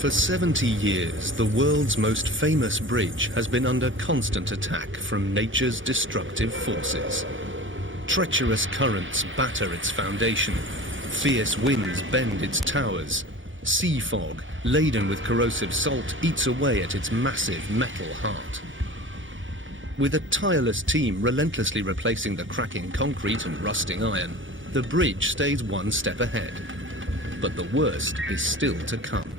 For 70 years, the world's most famous bridge has been under constant attack from nature's destructive forces. Treacherous currents batter its foundation, fierce winds bend its towers, sea fog, laden with corrosive salt, eats away at its massive metal heart. With a tireless team relentlessly replacing the cracking concrete and rusting iron, the bridge stays one step ahead. But the worst is still to come.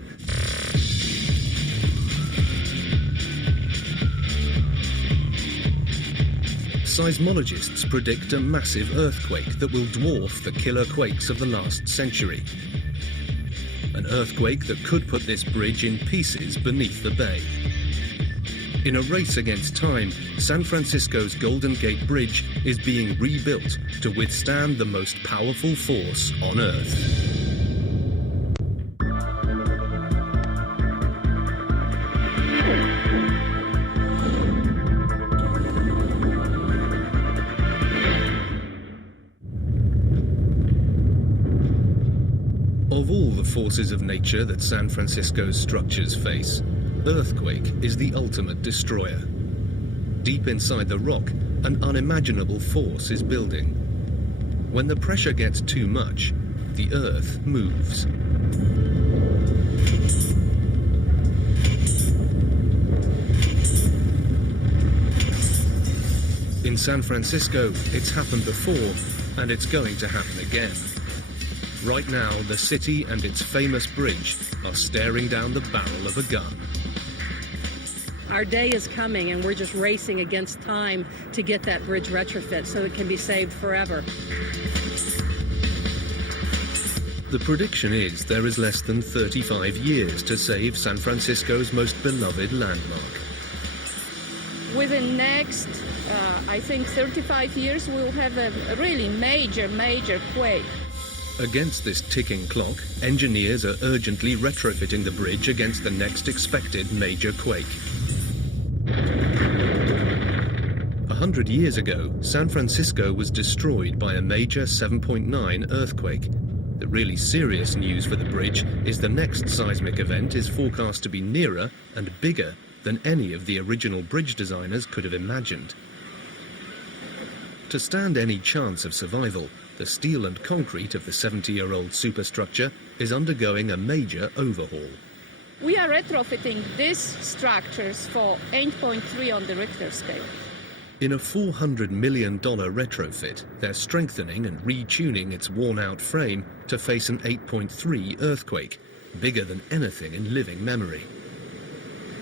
Seismologists predict a massive earthquake that will dwarf the killer quakes of the last century. An earthquake that could put this bridge in pieces beneath the bay. In a race against time, San Francisco's Golden Gate Bridge is being rebuilt to withstand the most powerful force on Earth. Of all the forces of nature that San Francisco's structures face, earthquake is the ultimate destroyer. Deep inside the rock, an unimaginable force is building. When the pressure gets too much, the earth moves. In San Francisco, it's happened before, and it's going to happen again. Right now, the city and its famous bridge are staring down the barrel of a gun. Our day is coming, and we're just racing against time to get that bridge retrofit so it can be saved forever. The prediction is there is less than 35 years to save San Francisco's most beloved landmark. Within next, I think 35 years, we'll have a really major quake. Against this ticking clock, engineers are urgently retrofitting the bridge against the next expected major quake. 100 years ago, San Francisco was destroyed by a major 7.9 earthquake. The really serious news for the bridge is the next seismic event is forecast to be nearer and bigger than any of the original bridge designers could have imagined. To stand any chance of survival, the steel and concrete of the 70-year-old superstructure is undergoing a major overhaul. We are retrofitting these structures for 8.3 on the Richter scale. In a $400 million retrofit, they're strengthening and retuning its worn-out frame to face an 8.3 earthquake, bigger than anything in living memory.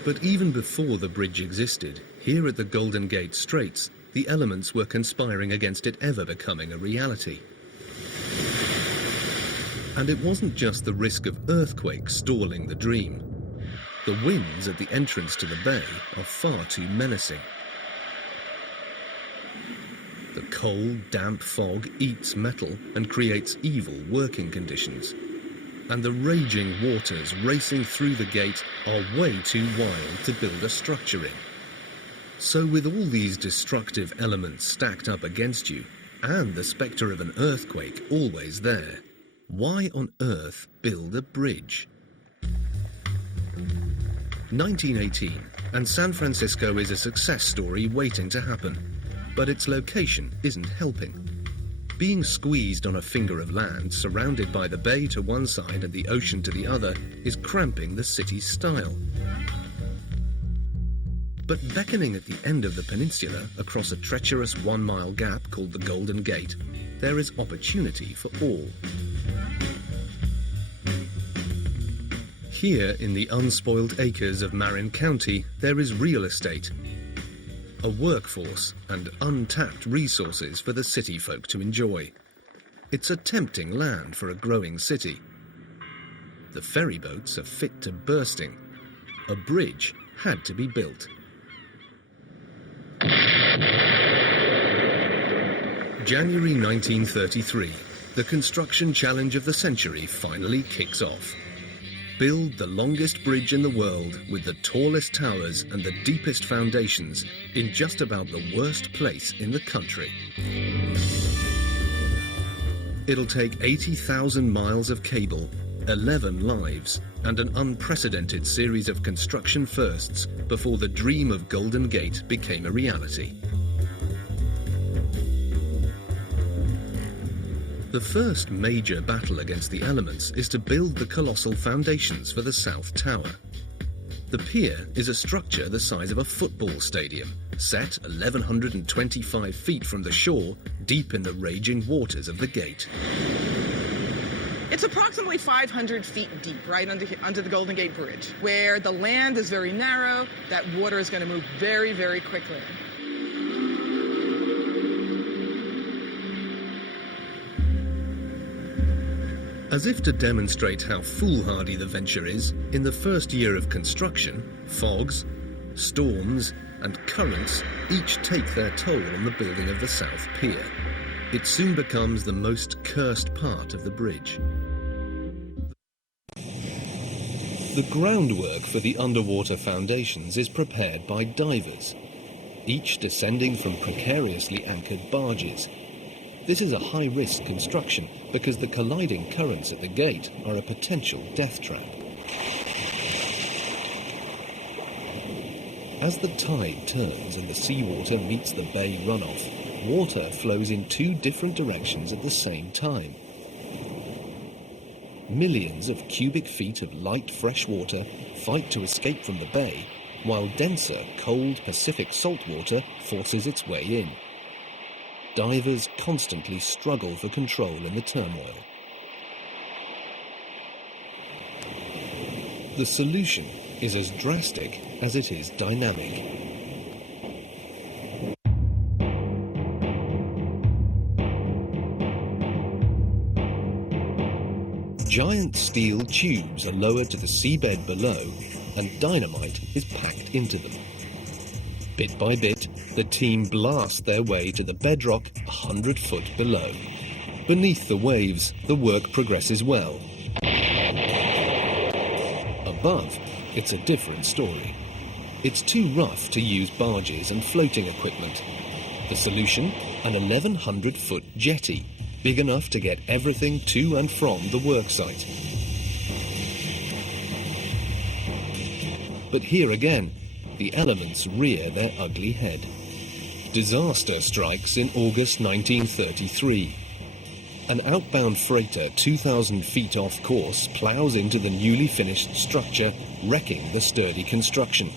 But even before the bridge existed, here at the Golden Gate Straits, the elements were conspiring against it ever becoming a reality. And it wasn't just the risk of earthquakes stalling the dream. The winds at the entrance to the bay are far too menacing. The cold, damp fog eats metal and creates evil working conditions. And the raging waters racing through the gate are way too wild to build a structure in. So with all these destructive elements stacked up against you, and the spectre of an earthquake always there, why on earth build a bridge? 1918, and San Francisco is a success story waiting to happen. But its location isn't helping. Being squeezed on a finger of land, surrounded by the bay to one side and the ocean to the other, is cramping the city's style. But beckoning at the end of the peninsula, across a treacherous one-mile gap called the Golden Gate, there is opportunity for all. Here, in the unspoiled acres of Marin County, there is real estate, a workforce and untapped resources for the city folk to enjoy. It's a tempting land for a growing city. The ferry boats are fit to bursting. A bridge had to be built. January 1933, the construction challenge of the century finally kicks off. Build the longest bridge in the world with the tallest towers and the deepest foundations in just about the worst place in the country. It'll take 80,000 miles of cable, 11 lives and an unprecedented series of construction firsts before the dream of Golden Gate became a reality. The first major battle against the elements is to build the colossal foundations for the South Tower. The pier is a structure the size of a football stadium, set 1,125 feet from the shore, deep in the raging waters of the gate. It's approximately 500 feet deep, right under the Golden Gate Bridge, where the land is very narrow. That water is going to move very, very quickly. As if to demonstrate how foolhardy the venture is, in the first year of construction, fogs, storms, and currents each take their toll on the building of the South Pier. It soon becomes the most cursed part of the bridge. The groundwork for the underwater foundations is prepared by divers, each descending from precariously anchored barges. This is a high-risk construction because the colliding currents at the gate are a potential death trap. As the tide turns and the seawater meets the bay runoff, water flows in two different directions at the same time. Millions of cubic feet of light fresh water fight to escape from the bay, while denser, cold Pacific saltwater forces its way in. Divers constantly struggle for control in the turmoil. The solution is as drastic as it is dynamic. Giant steel tubes are lowered to the seabed below, and dynamite is packed into them. Bit by bit, the team blast their way to the bedrock 100 foot below. Beneath the waves, the work progresses well. Above, it's a different story. It's too rough to use barges and floating equipment. The solution? An 1,100 foot jetty, big enough to get everything to and from the worksite. But here again, the elements rear their ugly head. Disaster strikes in August 1933. An outbound freighter 2,000 feet off course plows into the newly finished structure, wrecking the sturdy construction.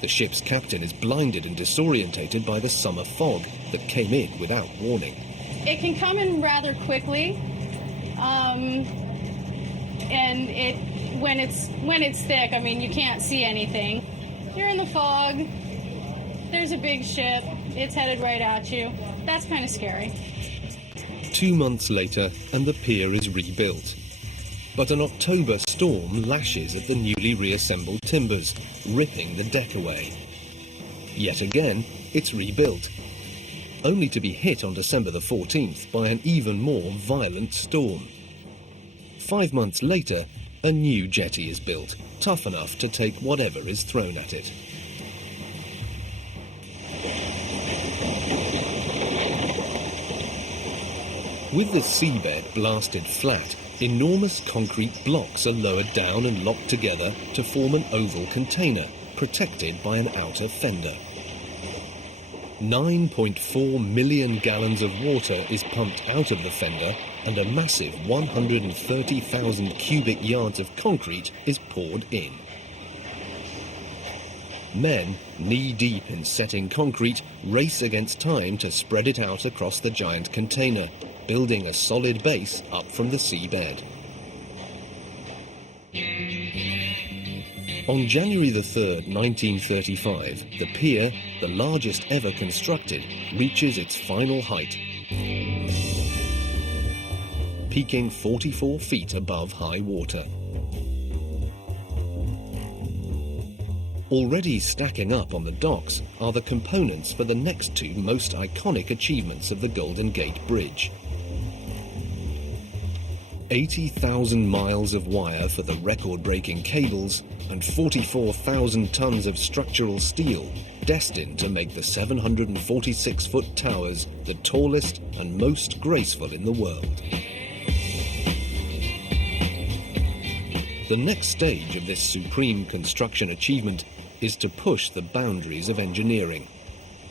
The ship's captain is blinded and disorientated by the summer fog that came in without warning. It can come in rather quickly, and when it's thick, I mean, you can't see anything. You're in the fog, there's a big ship, it's headed right at you. That's kind of scary. 2 months later, and the pier is rebuilt. But an October storm lashes at the newly reassembled timbers, ripping the deck away. Yet again, it's rebuilt, only to be hit on December the 14th by an even more violent storm. 5 months later, a new jetty is built, tough enough to take whatever is thrown at it. With the seabed blasted flat, enormous concrete blocks are lowered down and locked together to form an oval container, protected by an outer fender. 9.4 million gallons of water is pumped out of the fender, and a massive 130,000 cubic yards of concrete is poured in. Men, knee-deep in setting concrete, race against time to spread it out across the giant container, building a solid base up from the seabed. On January the 3rd, 1935, the pier, the largest ever constructed, reaches its final height, peaking 44 feet above high water. Already stacking up on the docks are the components for the next two most iconic achievements of the Golden Gate Bridge. 80,000 miles of wire for the record-breaking cables and 44,000 tons of structural steel destined to make the 746-foot towers the tallest and most graceful in the world. The next stage of this supreme construction achievement is to push the boundaries of engineering,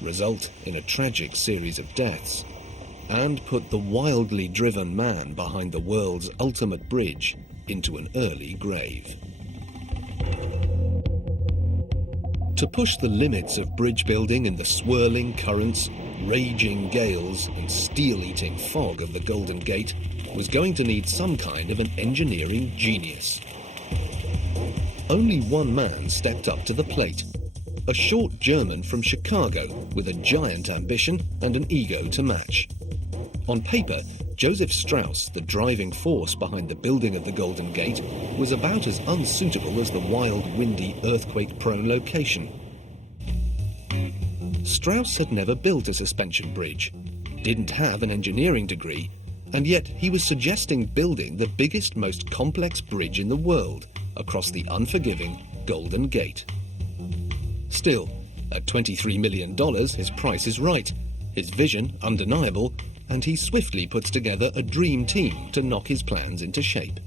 result in a tragic series of deaths, and put the wildly driven man behind the world's ultimate bridge into an early grave. To push the limits of bridge building in the swirling currents, raging gales, and steel-eating fog of the Golden Gate was going to need some kind of an engineering genius. Only one man stepped up to the plate, a short German from Chicago with a giant ambition and an ego to match. On paper, Joseph Strauss, the driving force behind the building of the Golden Gate, was about as unsuitable as the wild, windy, earthquake-prone location. Strauss had never built a suspension bridge, didn't have an engineering degree, and yet he was suggesting building the biggest, most complex bridge in the world across the unforgiving Golden Gate. Still, at $23 million, his price is right, his vision undeniable, and he swiftly puts together a dream team to knock his plans into shape.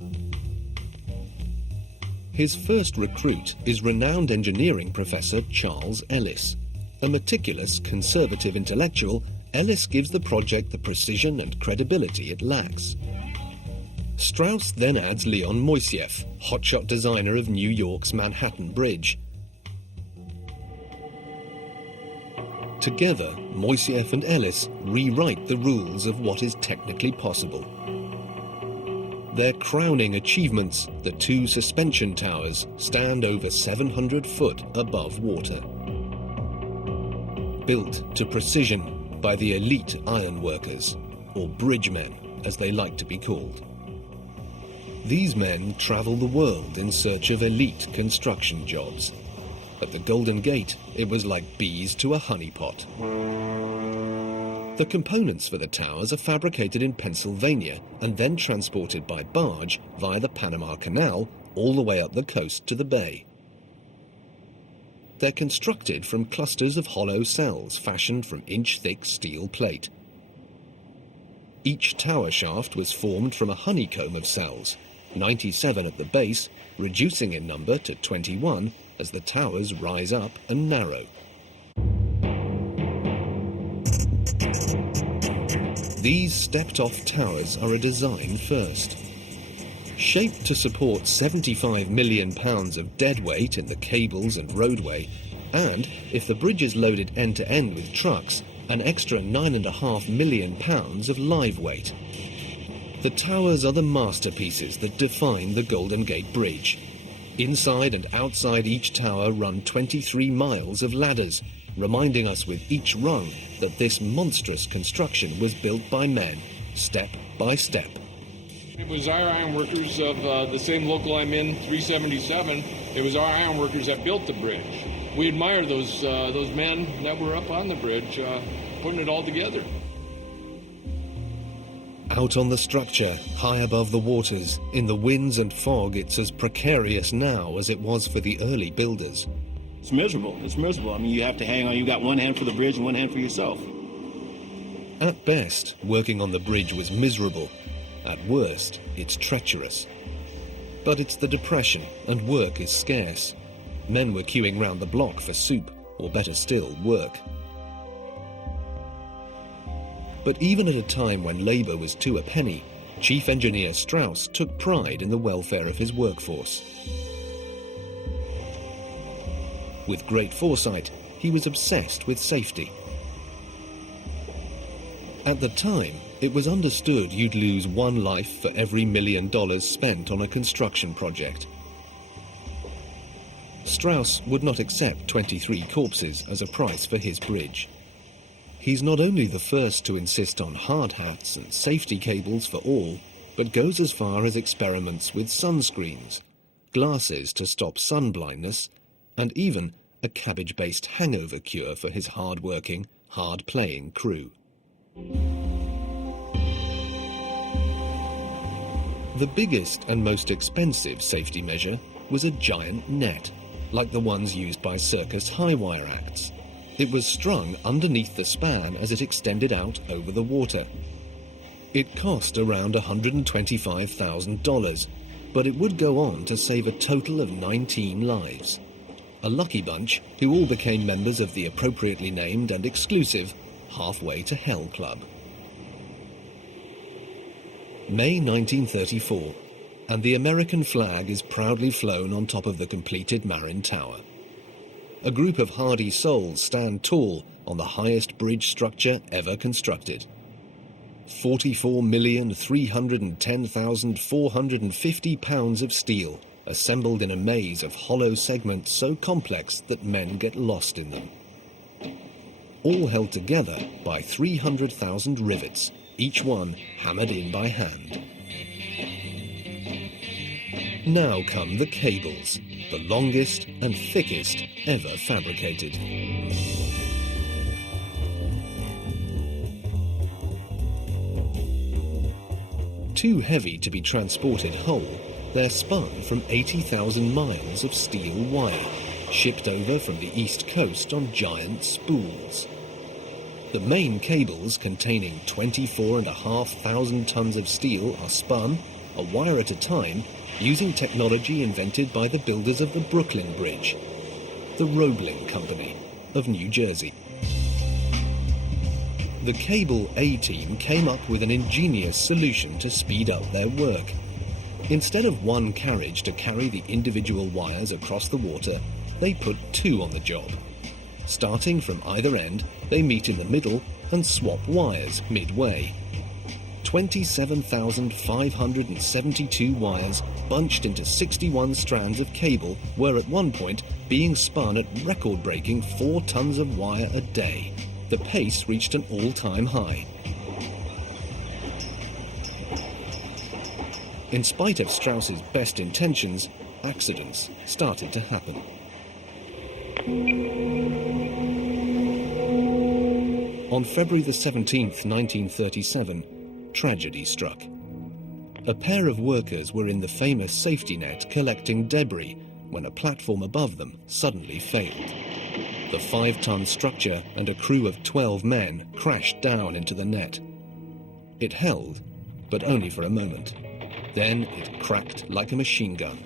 His first recruit is renowned engineering professor Charles Ellis. A meticulous, conservative intellectual, Ellis gives the project the precision and credibility it lacks. Strauss then adds Leon Moiseev, hotshot designer of New York's Manhattan Bridge. Together, Moiseev and Ellis rewrite the rules of what is technically possible. Their crowning achievements, the two suspension towers, stand over 700 foot above water. Built to precision by the elite ironworkers, or bridgemen, as they like to be called. These men travel the world in search of elite construction jobs. At the Golden Gate, it was like bees to a honeypot. The components for the towers are fabricated in Pennsylvania and then transported by barge via the Panama Canal all the way up the coast to the bay. They're constructed from clusters of hollow cells fashioned from inch-thick steel plate. Each tower shaft was formed from a honeycomb of cells, 97 at the base, reducing in number to 21 as the towers rise up and narrow. These stepped-off towers are a design first. Shaped to support 75 million pounds of deadweight in the cables and roadway, and, if the bridge is loaded end-to-end with trucks, an extra 9.5 million pounds of live weight. The towers are the masterpieces that define the Golden Gate Bridge. Inside and outside each tower run 23 miles of ladders, reminding us with each rung that this monstrous construction was built by men, step by step. It was our ironworkers of the same local I'm in, 377. It was our ironworkers that built the bridge. We admire those men that were up on the bridge, putting it all together. Out on the structure, high above the waters, in the winds and fog, it's as precarious now as it was for the early builders. It's miserable. It's miserable. I mean, you have to hang on. You got one hand for the bridge and one hand for yourself. At best, working on the bridge was miserable. At worst, it's treacherous. But it's the Depression, and work is scarce. Men were queuing round the block for soup, or better still, work. But even at a time when labour was two a penny, Chief Engineer Strauss took pride in the welfare of his workforce. With great foresight, he was obsessed with safety. At the time, it was understood you'd lose one life for every $1 million spent on a construction project. Strauss would not accept 23 corpses as a price for his bridge. He's not only the first to insist on hard hats and safety cables for all, but goes as far as experiments with sunscreens, glasses to stop sun blindness, and even a cabbage-based hangover cure for his hard-working, hard-playing crew. The biggest and most expensive safety measure was a giant net, like the ones used by circus high-wire acts. It was strung underneath the span as it extended out over the water. It cost around $125,000, but it would go on to save a total of 19 lives. A lucky bunch who all became members of the appropriately named and exclusive Halfway to Hell Club. May 1934, and the American flag is proudly flown on top of the completed Marin Tower. A group of hardy souls stand tall on the highest bridge structure ever constructed. 44,310,450 pounds of steel assembled in a maze of hollow segments so complex that men get lost in them. All held together by 300,000 rivets, each one hammered in by hand. Now come the cables, the longest and thickest ever fabricated. Too heavy to be transported whole, they're spun from 80,000 miles of steel wire, shipped over from the East Coast on giant spools. The main cables, containing 24,500 tons of steel, are spun, a wire at a time, using technology invented by the builders of the Brooklyn Bridge, the Roebling Company of New Jersey. The Cable A-team came up with an ingenious solution to speed up their work. Instead of one carriage to carry the individual wires across the water, they put two on the job. Starting from either end, they meet in the middle and swap wires midway. 27,572 wires bunched into 61 strands of cable were at one point being spun at record-breaking 4 tons of wire a day. The pace reached an all-time high. In spite of Strauss's best intentions, accidents started to happen. On February the 17th, 1937, tragedy struck. A pair of workers were in the famous safety net collecting debris when a platform above them suddenly failed. The 5-ton structure and a crew of 12 men crashed down into the net. It held, but only for a moment. Then it cracked like a machine gun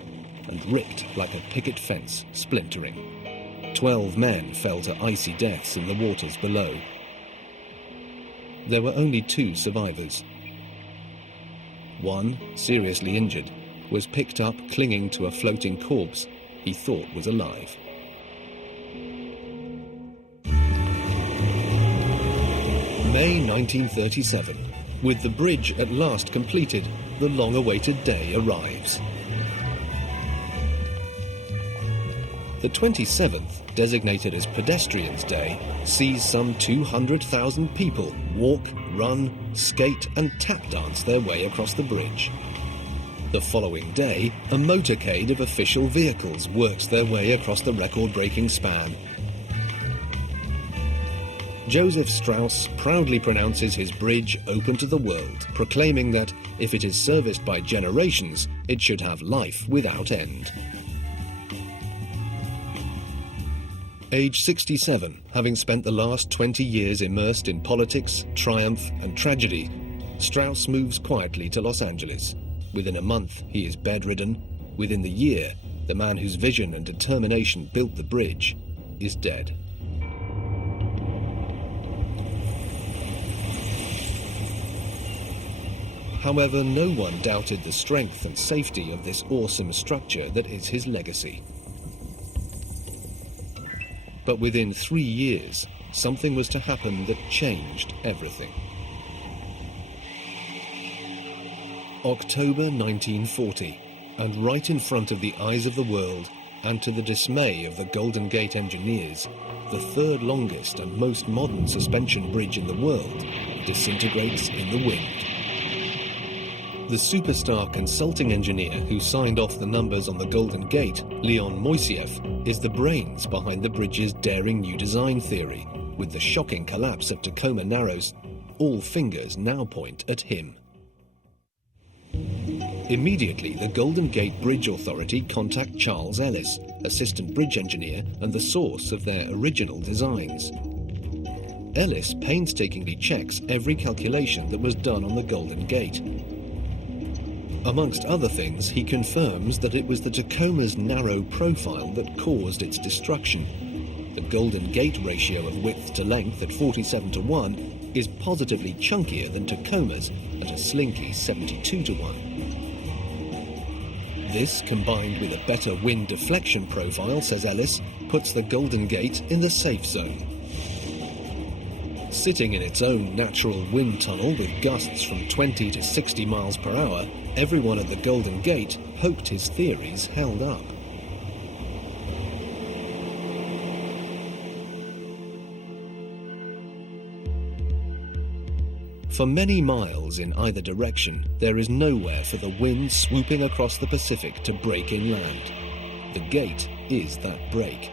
and ripped like a picket fence, splintering. 12 men fell to icy deaths in the waters below. There were only 2 survivors. One, seriously injured, was picked up clinging to a floating corpse he thought was alive. May 1937. With the bridge at last completed, the long-awaited day arrives. The 27th, designated as Pedestrians' Day, sees some 200,000 people walk, run, skate and tap dance their way across the bridge. The following day, a motorcade of official vehicles works their way across the record-breaking span. Joseph Strauss proudly pronounces his bridge open to the world, proclaiming that if it is serviced by generations, it should have life without end. Age 67, having spent the last 20 years immersed in politics, triumph and tragedy, Strauss moves quietly to Los Angeles. Within a month, he is bedridden. Within the year, the man whose vision and determination built the bridge is dead. However, no one doubted the strength and safety of this awesome structure that is his legacy. But within 3 years, something was to happen that changed everything. October 1940, and right in front of the eyes of the world, and to the dismay of the Golden Gate engineers, the third longest and most modern suspension bridge in the world disintegrates in the wind. The superstar consulting engineer who signed off the numbers on the Golden Gate, Leon Moiseev, is the brains behind the bridge's daring new design theory. With the shocking collapse of Tacoma Narrows, all fingers now point at him. Immediately, the Golden Gate Bridge Authority contact Charles Ellis, assistant bridge engineer and the source of their original designs. Ellis painstakingly checks every calculation that was done on the Golden Gate. Amongst other things, he confirms that it was the Tacoma's narrow profile that caused its destruction. The Golden Gate ratio of width to length at 47:1 is positively chunkier than Tacoma's at a slinky 72:1. This, combined with a better wind deflection profile, says Ellis, puts the Golden Gate in the safe zone. Sitting in its own natural wind tunnel with gusts from 20 to 60 miles per hour, everyone at the Golden Gate hoped his theories held up. For many miles in either direction, there is nowhere for the wind swooping across the Pacific to break inland. The gate is that break.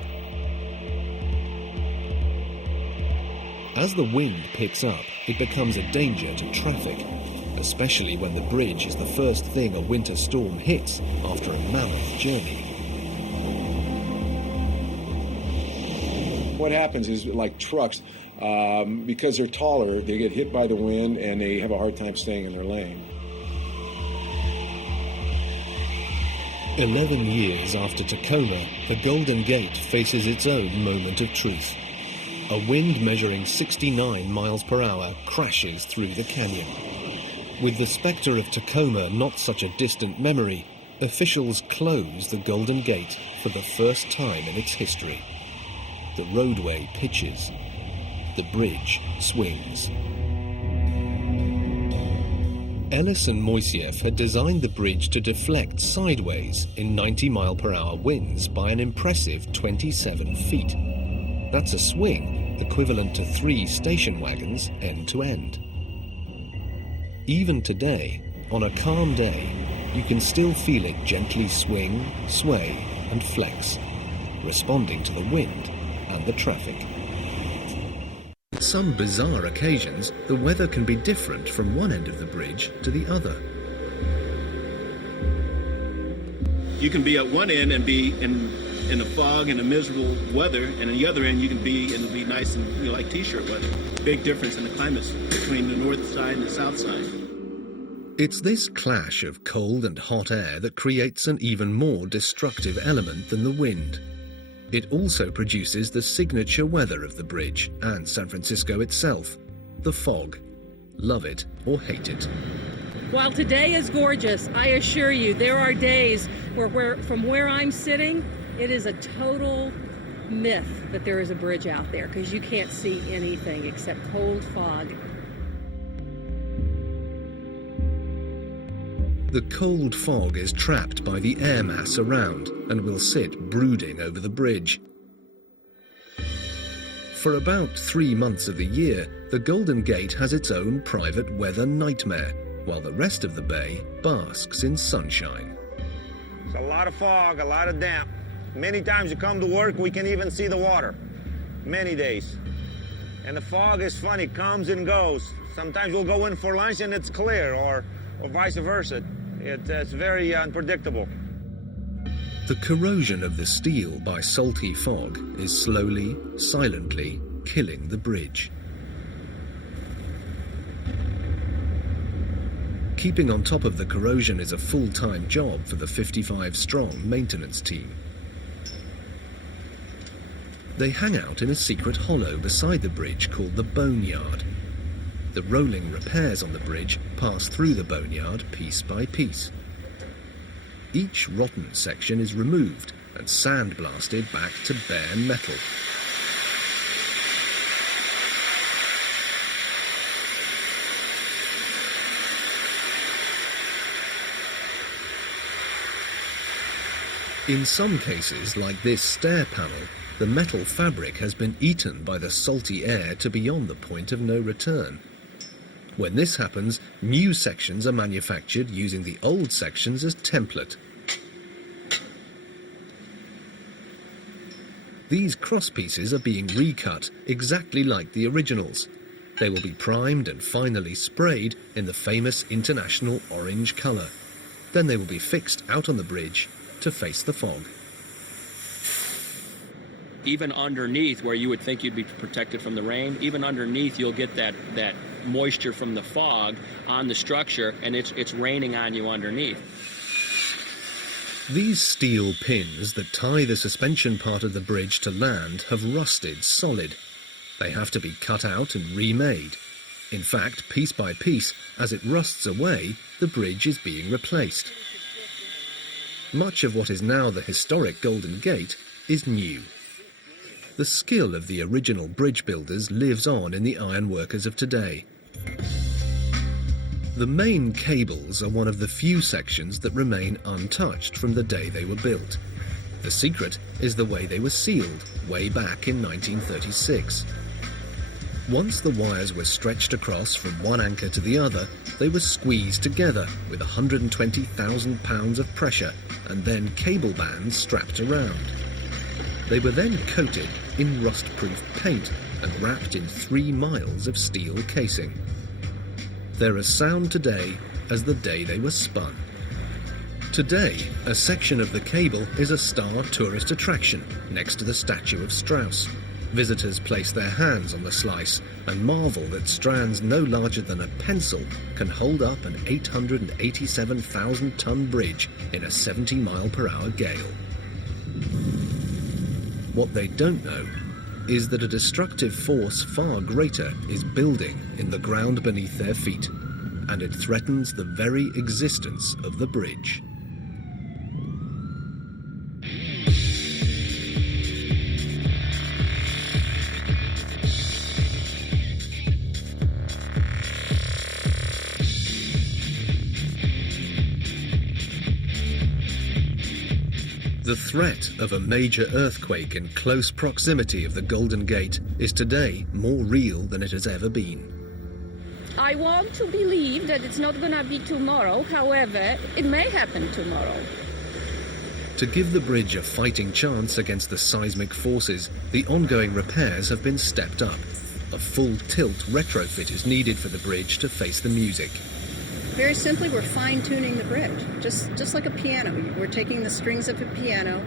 As the wind picks up, it becomes a danger to traffic, especially when the bridge is the first thing a winter storm hits after a mammoth journey. What happens is, like trucks, because they're taller, they get hit by the wind and they have a hard time staying in their lane. 11 years after Tacoma, the Golden Gate faces its own moment of truth. A wind measuring 69 miles per hour crashes through the canyon. With the spectre of Tacoma not such a distant memory, officials close the Golden Gate for the first time in its history. The roadway pitches. The bridge swings. Ellis and Moiseev had designed the bridge to deflect sideways in 90-mile-per-hour winds by an impressive 27 feet. That's a swing equivalent to 3 station wagons end to end. Even today, on a calm day, you can still feel it gently swing, sway, and flex, responding to the wind and the traffic. On some bizarre occasions, the weather can be different from one end of the bridge to the other. You can be at one end and be in the fog and the miserable weather, and at the other end you can be and it'll be nice and like t-shirt weather. Big difference in the climates between the north side and the south side. It's this clash of cold and hot air that creates an even more destructive element than the wind. It also produces the signature weather of the bridge and San Francisco itself, the fog. Love it or hate it. While today is gorgeous, I assure you there are days where from where I'm sitting, it is a total myth that there is a bridge out there because you can't see anything except cold fog. The cold fog is trapped by the air mass around and will sit brooding over the bridge. For about 3 months of the year, the Golden Gate has its own private weather nightmare, while the rest of the bay basks in sunshine. It's a lot of fog, a lot of damp. Many times you come to work, we can even see the water. Many days. And the fog is funny, it comes and goes. Sometimes we'll go in for lunch and it's clear, or vice versa. It's very unpredictable. The corrosion of the steel by salty fog is slowly, silently killing the bridge. Keeping on top of the corrosion is a full-time job for the 55-strong maintenance team. They hang out in a secret hollow beside the bridge called the Boneyard. The rolling repairs on the bridge pass through the boneyard piece by piece. Each rotten section is removed and sandblasted back to bare metal. In some cases, like this stair panel, the metal fabric has been eaten by the salty air to beyond the point of no return. When this happens, new sections are manufactured using the old sections as template. These cross pieces are being recut exactly like the originals. They will be primed and finally sprayed in the famous international orange colour. Then they will be fixed out on the bridge to face the fog. Even underneath where you would think you'd be protected from the rain, even underneath you'll get that moisture from the fog on the structure, and it's raining on you underneath. These steel pins that tie the suspension part of the bridge to land have rusted solid. They have to be cut out and remade. In fact, piece by piece, as it rusts away, the bridge is being replaced. Much of what is now the historic Golden Gate is new. The skill of the original bridge builders lives on in the ironworkers of today. The main cables are one of the few sections that remain untouched from the day they were built. The secret is the way they were sealed, way back in 1936. Once the wires were stretched across from one anchor to the other, they were squeezed together with 120,000 pounds of pressure and then cable bands strapped around. They were then coated in rust-proof paint and wrapped in 3 miles of steel casing. They're as sound today as the day they were spun. Today, a section of the cable is a star tourist attraction next to the statue of Strauss. Visitors place their hands on the slice and marvel that strands no larger than a pencil can hold up an 887,000-ton bridge in a 70-mile-per-hour gale. What they don't know is that a destructive force far greater is building in the ground beneath their feet, and it threatens the very existence of the bridge. The threat of a major earthquake in close proximity of the Golden Gate is today more real than it has ever been. I want to believe that it's not going to be tomorrow. However, it may happen tomorrow. To give the bridge a fighting chance against the seismic forces, the ongoing repairs have been stepped up. A full tilt retrofit is needed for the bridge to face the music. Very simply, we're fine-tuning the bridge, just like a piano. We're taking the strings of a piano,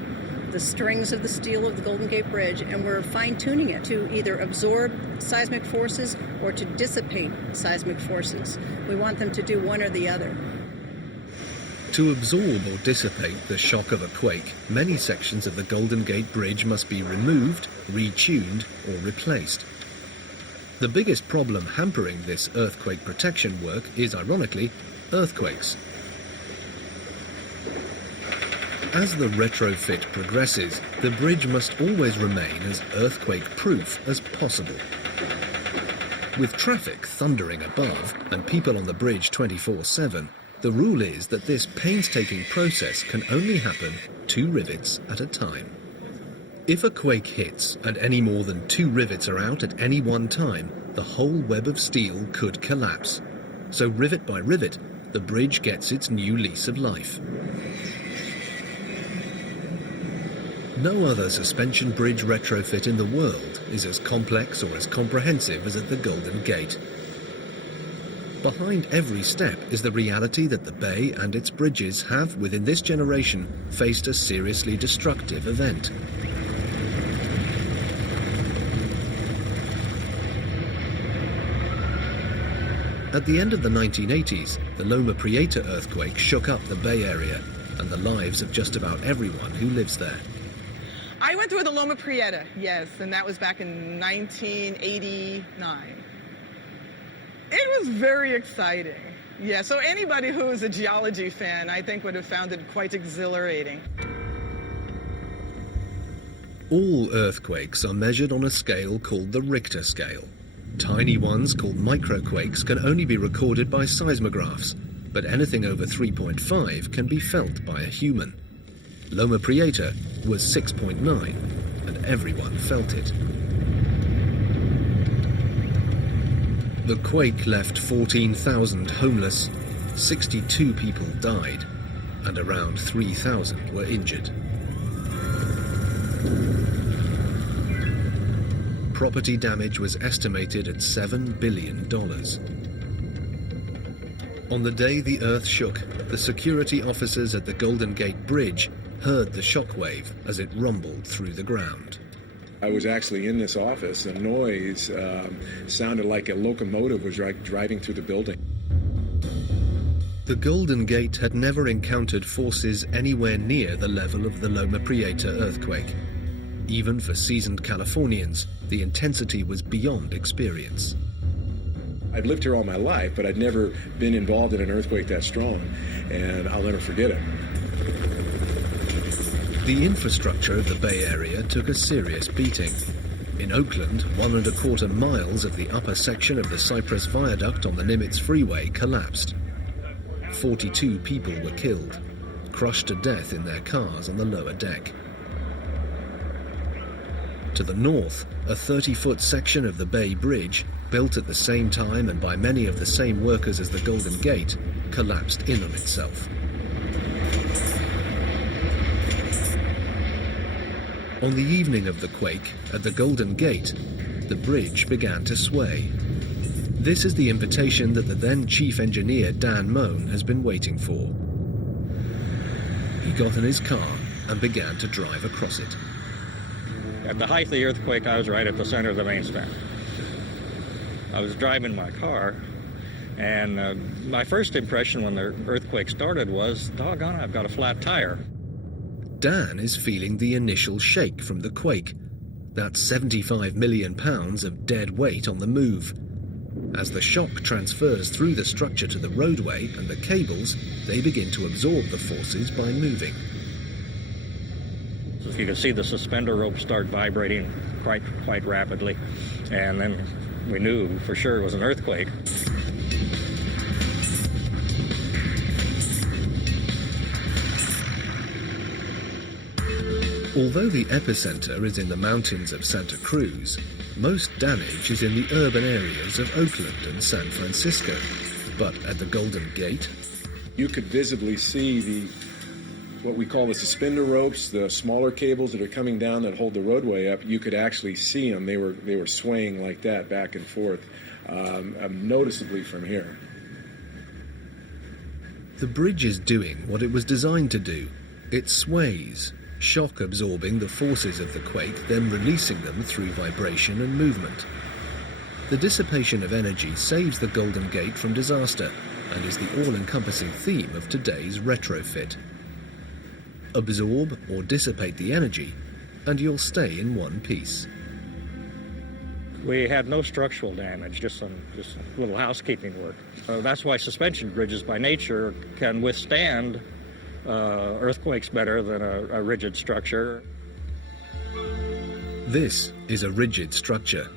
the strings of the steel of the Golden Gate Bridge, and we're fine-tuning it to either absorb seismic forces or to dissipate seismic forces. We want them to do one or the other. To absorb or dissipate the shock of a quake, many sections of the Golden Gate Bridge must be removed, retuned, or replaced. The biggest problem hampering this earthquake protection work is, ironically, earthquakes. As the retrofit progresses, the bridge must always remain as earthquake-proof as possible. With traffic thundering above and people on the bridge 24/7, the rule is that this painstaking process can only happen 2 rivets at a time. If a quake hits and any more than 2 rivets are out at any one time, the whole web of steel could collapse. So rivet by rivet, the bridge gets its new lease of life. No other suspension bridge retrofit in the world is as complex or as comprehensive as at the Golden Gate. Behind every step is the reality that the bay and its bridges have, within this generation, faced a seriously destructive event. At the end of the 1980s, the Loma Prieta earthquake shook up the Bay Area and the lives of just about everyone who lives there. I went through the Loma Prieta, yes, and that was back in 1989. It was very exciting. Yeah, so anybody who is a geology fan, I think, would have found it quite exhilarating. All earthquakes are measured on a scale called the Richter scale. Tiny ones called microquakes can only be recorded by seismographs, but anything over 3.5 can be felt by a human. Loma Prieta was 6.9, and everyone felt it. The quake left 14,000 homeless, 62 people died, and around 3,000 were injured. Property damage was estimated at $7 billion. On the day the earth shook, the security officers at the Golden Gate Bridge heard the shockwave as it rumbled through the ground. I was actually in this office. The noise sounded like a locomotive was driving through the building. The Golden Gate had never encountered forces anywhere near the level of the Loma Prieta earthquake. Even for seasoned Californians, the intensity was beyond experience. I've lived here all my life, but I'd never been involved in an earthquake that strong, and I'll never forget it. The infrastructure of the Bay Area took a serious beating. In Oakland, 1¼ miles of the upper section of the Cypress Viaduct on the Nimitz Freeway collapsed. 42 people were killed, crushed to death in their cars on the lower deck. To the north, a 30-foot section of the Bay Bridge, built at the same time and by many of the same workers as the Golden Gate, collapsed in on itself. On the evening of the quake, at the Golden Gate, the bridge began to sway. This is the invitation that the then chief engineer Dan Moen has been waiting for. He got in his car and began to drive across it. At the height of the earthquake, I was right at the center of the main span. I was driving my car, and my first impression when the earthquake started was, doggone, I've got a flat tire. Dan is feeling the initial shake from the quake. That's 75 million pounds of dead weight on the move. As the shock transfers through the structure to the roadway and the cables, they begin to absorb the forces by moving. So you can see the suspender rope start vibrating quite rapidly, and then we knew for sure it was an earthquake. Although the epicenter is in the mountains of Santa Cruz, most damage is in the urban areas of Oakland and San Francisco. But at the Golden Gate, you could visibly see what we call the suspender ropes, the smaller cables that are coming down that hold the roadway up. You could actually see them. They were swaying like that back and forth, noticeably from here. The bridge is doing what it was designed to do. It sways, shock absorbing the forces of the quake, then releasing them through vibration and movement. The dissipation of energy saves the Golden Gate from disaster and is the all-encompassing theme of today's retrofit. Absorb or dissipate the energy, and you'll stay in one piece. We had no structural damage, just some little housekeeping work. That's why suspension bridges by nature can withstand earthquakes better than a rigid structure. This is a rigid structure.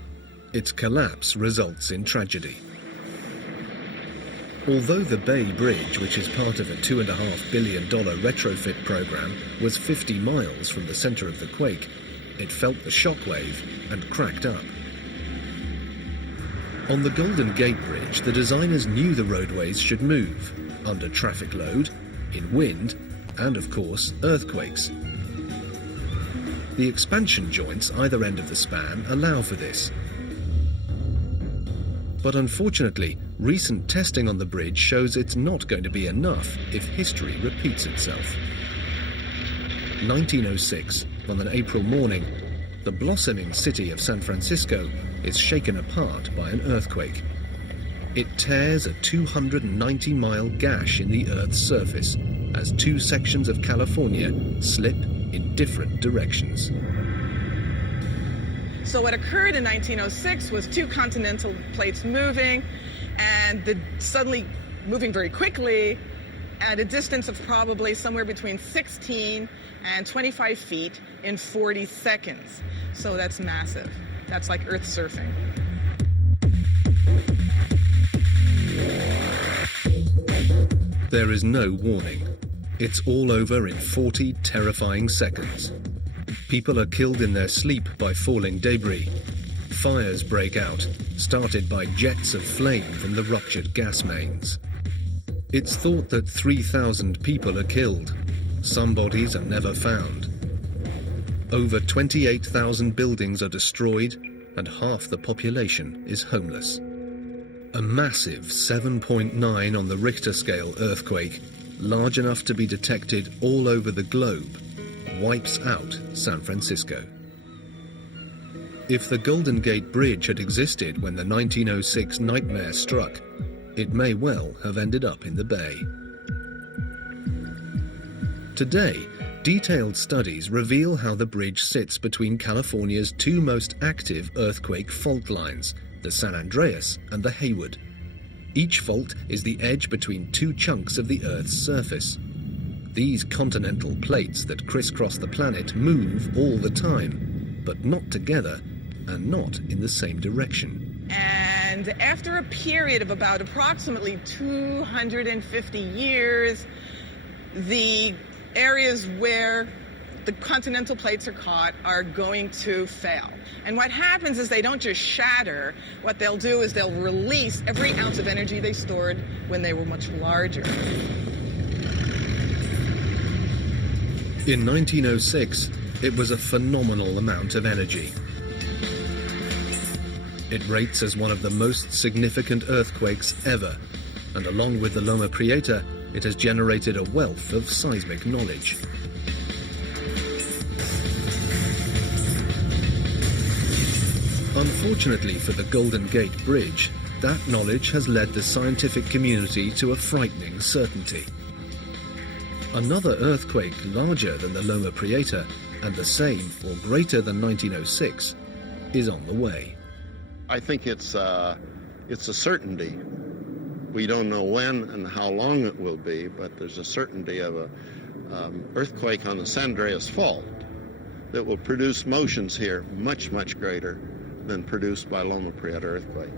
Its collapse results in tragedy. Although the Bay Bridge, which is part of a $2.5 billion retrofit program, was 50 miles from the center of the quake, it felt the shockwave and cracked up. On the Golden Gate Bridge, the designers knew the roadways should move, under traffic load, in wind, and of course, earthquakes. The expansion joints either end of the span allow for this. But unfortunately, recent testing on the bridge shows it's not going to be enough if history repeats itself. 1906, on an April morning, the blossoming city of San Francisco is shaken apart by an earthquake. It tears a 290-mile gash in the Earth's surface as two sections of California slip in different directions. So what occurred in 1906 was two continental plates moving, and suddenly moving very quickly at a distance of probably somewhere between 16 and 25 feet in 40 seconds. So that's massive. That's like earth surfing. There is no warning. It's all over in 40 terrifying seconds. People are killed in their sleep by falling debris. Fires break out, started by jets of flame from the ruptured gas mains. It's thought that 3,000 people are killed. Some bodies are never found. Over 28,000 buildings are destroyed, and half the population is homeless. A massive 7.9 on the Richter scale earthquake, large enough to be detected all over the globe, wipes out San Francisco. If the Golden Gate Bridge had existed when the 1906 nightmare struck, it may well have ended up in the bay. Today, detailed studies reveal how the bridge sits between California's two most active earthquake fault lines, the San Andreas and the Hayward. Each fault is the edge between two chunks of the Earth's surface. These continental plates that crisscross the planet move all the time, but not together and not in the same direction. And after a period of about approximately 250 years, the areas where the continental plates are caught are going to fail. And what happens is they don't just shatter. What they'll do is they'll release every ounce of energy they stored when they were much larger. In 1906, it was a phenomenal amount of energy. It rates as one of the most significant earthquakes ever, and along with the Loma Prieta, it has generated a wealth of seismic knowledge. Unfortunately for the Golden Gate Bridge, that knowledge has led the scientific community to a frightening certainty. Another earthquake larger than the Loma Prieta and the same or greater than 1906 is on the way. I think it's a certainty. We don't know when and how long it will be, but there's a certainty of an earthquake on the San Andreas Fault that will produce motions here much, much greater than produced by Loma Prieta earthquake.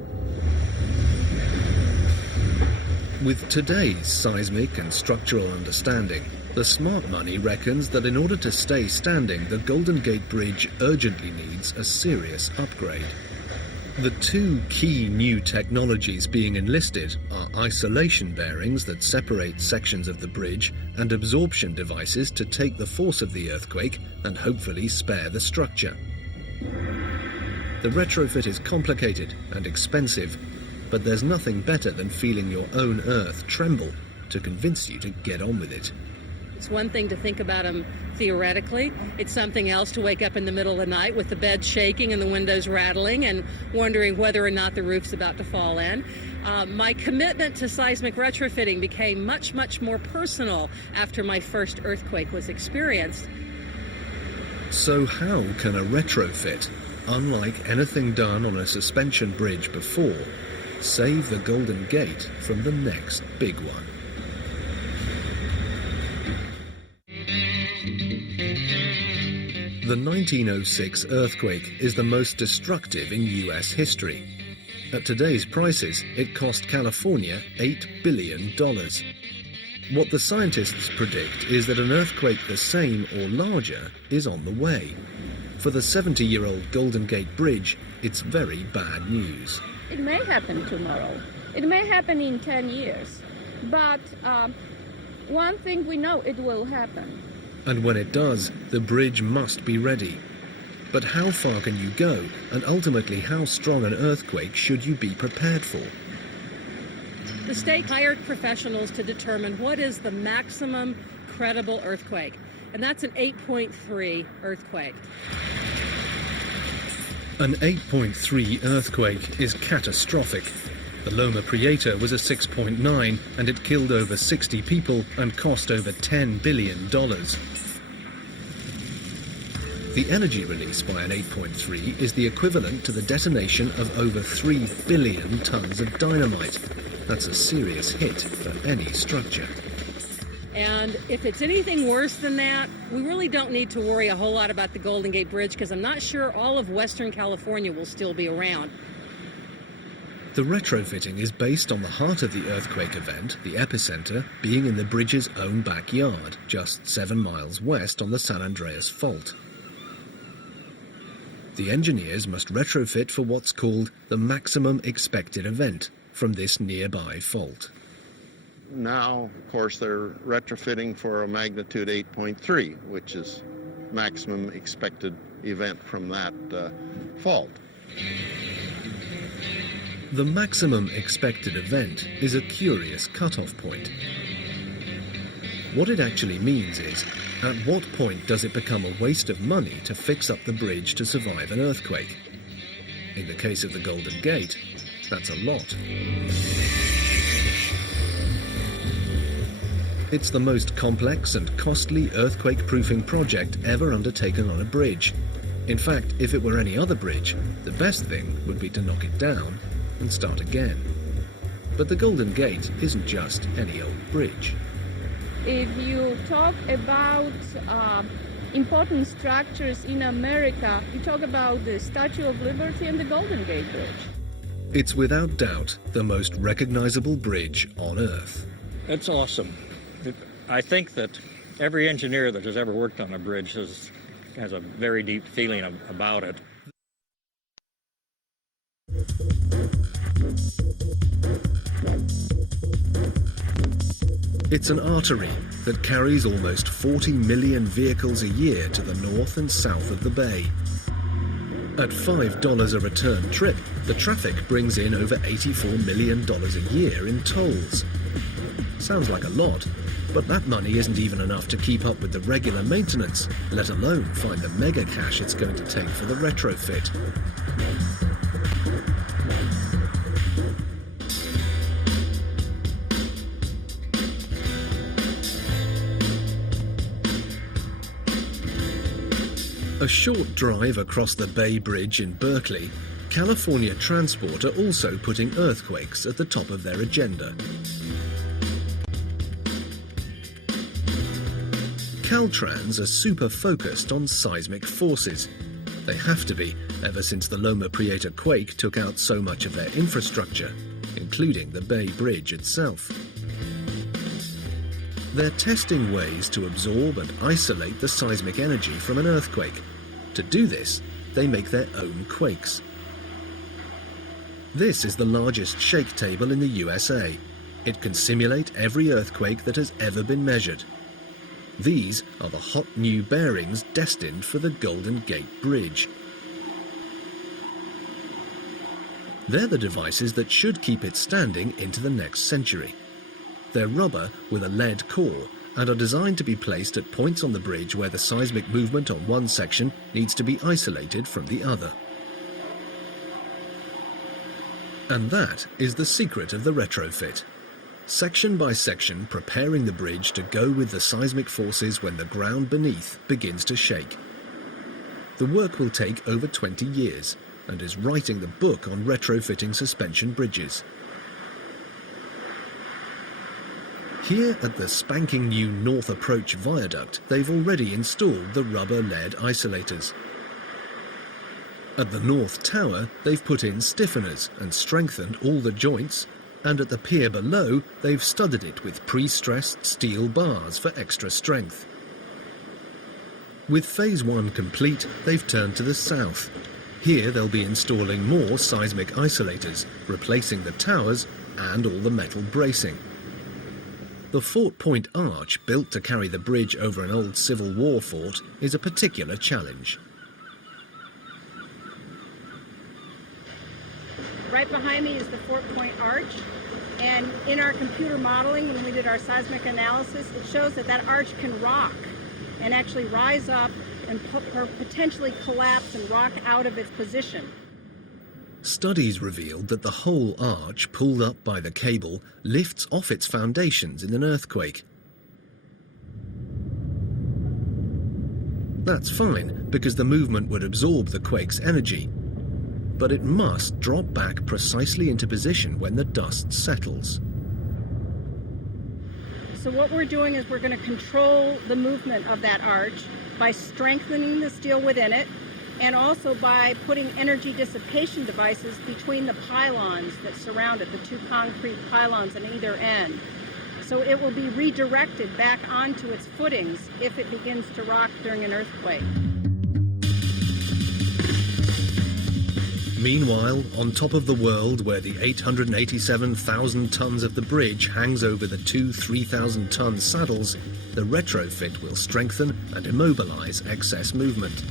With today's seismic and structural understanding, the smart money reckons that in order to stay standing, the Golden Gate Bridge urgently needs a serious upgrade. The two key new technologies being enlisted are isolation bearings that separate sections of the bridge and absorption devices to take the force of the earthquake and hopefully spare the structure. The retrofit is complicated and expensive, but there's nothing better than feeling your own earth tremble to convince you to get on with it. It's one thing to think about them theoretically. It's something else to wake up in the middle of the night with the bed shaking and the windows rattling and wondering whether or not the roof's about to fall in. My commitment to seismic retrofitting became much, much more personal after my first earthquake was experienced. So how can a retrofit, unlike anything done on a suspension bridge before, save the Golden Gate from the next big one? The 1906 earthquake is the most destructive in US history. At today's prices, it cost California $8 billion. What the scientists predict is that an earthquake the same or larger is on the way. For the 70-year-old Golden Gate Bridge, it's very bad news. It may happen tomorrow. It may happen in 10 years. But one thing we know, it will happen. And when it does, the bridge must be ready. But how far can you go, and ultimately how strong an earthquake should you be prepared for? The state hired professionals to determine what is the maximum credible earthquake, and that's an 8.3 earthquake. An 8.3 earthquake is catastrophic. The Loma Prieta was a 6.9, and it killed over 60 people and cost over $10 billion. The energy release by an 8.3 is the equivalent to the detonation of over 3 billion tons of dynamite. That's a serious hit for any structure. And if it's anything worse than that, we really don't need to worry a whole lot about the Golden Gate Bridge, because I'm not sure all of Western California will still be around. The retrofitting is based on the heart of the earthquake event, the epicenter, being in the bridge's own backyard, just 7 miles west on the San Andreas Fault. The engineers must retrofit for what's called the maximum expected event from this nearby fault. Now, of course, they're retrofitting for a magnitude 8.3, which is maximum expected event from that fault. The maximum expected event is a curious cutoff point. What it actually means is, at what point does it become a waste of money to fix up the bridge to survive an earthquake? In the case of the Golden Gate, that's a lot. It's the most complex and costly earthquake-proofing project ever undertaken on a bridge. In fact, if it were any other bridge, the best thing would be to knock it down and start again. But the Golden Gate isn't just any old bridge. If you talk about important structures in America, you talk about the Statue of Liberty and the Golden Gate Bridge. It's without doubt the most recognizable bridge on Earth. It's awesome. I think that every engineer that has ever worked on a bridge has a very deep feeling about it. It's an artery that carries almost 40 million vehicles a year to the north and south of the bay. At $5 a return trip, the traffic brings in over $84 million a year in tolls. Sounds like a lot, but that money isn't even enough to keep up with the regular maintenance, let alone find the mega cash it's going to take for the retrofit. A short drive across the Bay Bridge in Berkeley, California Transport are also putting earthquakes at the top of their agenda. Caltrans are super focused on seismic forces. They have to be, ever since the Loma Prieta quake took out so much of their infrastructure, including the Bay Bridge itself. They're testing ways to absorb and isolate the seismic energy from an earthquake. To do this, they make their own quakes. This is the largest shake table in the USA. It can simulate every earthquake that has ever been measured. These are the hot new bearings destined for the Golden Gate Bridge. They're the devices that should keep it standing into the next century. They're rubber with a lead core and are designed to be placed at points on the bridge where the seismic movement on one section needs to be isolated from the other. And that is the secret of the retrofit. Section by section, preparing the bridge to go with the seismic forces when the ground beneath begins to shake. The work will take over 20 years and is writing the book on retrofitting suspension bridges. Here at the spanking new North Approach Viaduct, they've already installed the rubber lead isolators. At the North Tower, they've put in stiffeners and strengthened all the joints, and at the pier below, they've studded it with pre-stressed steel bars for extra strength. With Phase 1 complete, they've turned to the south. Here they'll be installing more seismic isolators, replacing the towers and all the metal bracing. The Fort Point Arch, built to carry the bridge over an old Civil War fort, is a particular challenge. Right behind me is the Fort Point Arch, and in our computer modeling, when we did our seismic analysis, it shows that that arch can rock and actually rise up and potentially collapse and rock out of its position. Studies revealed that the whole arch, pulled up by the cable, lifts off its foundations in an earthquake. That's fine, because the movement would absorb the quake's energy. But it must drop back precisely into position when the dust settles. So what we're doing is we're going to control the movement of that arch by strengthening the steel within it, and also by putting energy dissipation devices between the pylons that surround it, the two concrete pylons on either end. So it will be redirected back onto its footings if it begins to rock during an earthquake. Meanwhile, on top of the world where the 887,000 tons of the bridge hangs over the two 3,000-ton saddles, the retrofit will strengthen and immobilize excess movement.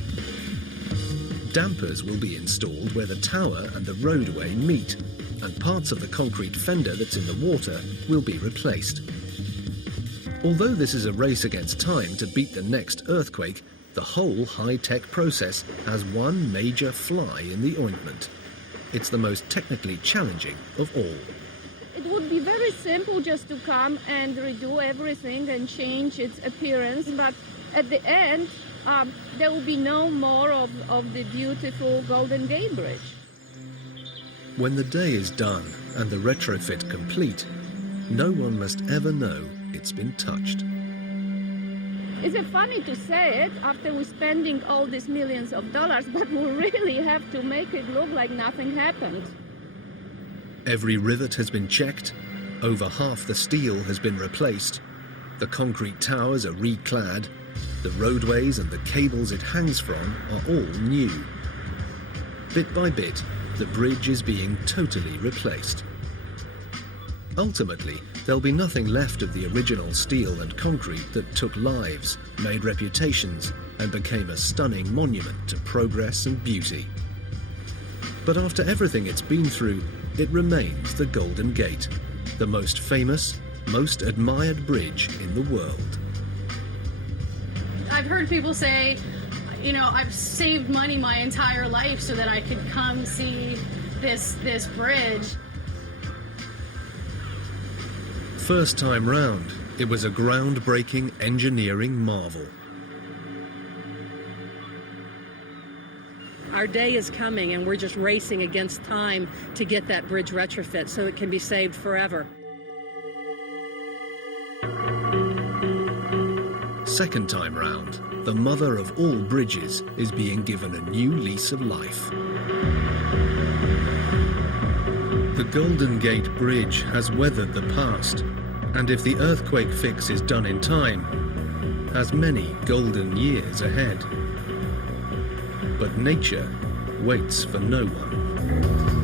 Dampers will be installed where the tower and the roadway meet, and parts of the concrete fender that's in the water will be replaced. Although this is a race against time to beat the next earthquake, the whole high-tech process has one major fly in the ointment. it's the most technically challenging of all. It would be very simple just to come and redo everything and change its appearance, but at the end, there will be no more of the beautiful Golden Gate Bridge. When the day is done and the retrofit complete, no one must ever know it's been touched. It's funny to say it after we're spending all these millions of dollars, but we really have to make it look like nothing happened. Every rivet has been checked, over half the steel has been replaced, the concrete towers are reclad, the roadways and the cables it hangs from are all new. Bit by bit, the bridge is being totally replaced. Ultimately, there'll be nothing left of the original steel and concrete that took lives, made reputations, and became a stunning monument to progress and beauty. But after everything it's been through, it remains the Golden Gate, the most famous, most admired bridge in the world. I've heard people say, you know, I've saved money my entire life so that I could come see this bridge. First time round, it was a groundbreaking engineering marvel. Our day is coming and we're just racing against time to get that bridge retrofit so it can be saved forever. Second time round, the mother of all bridges is being given a new lease of life. The Golden Gate Bridge has weathered the past, and if the earthquake fix is done in time, has many golden years ahead. But nature waits for no one.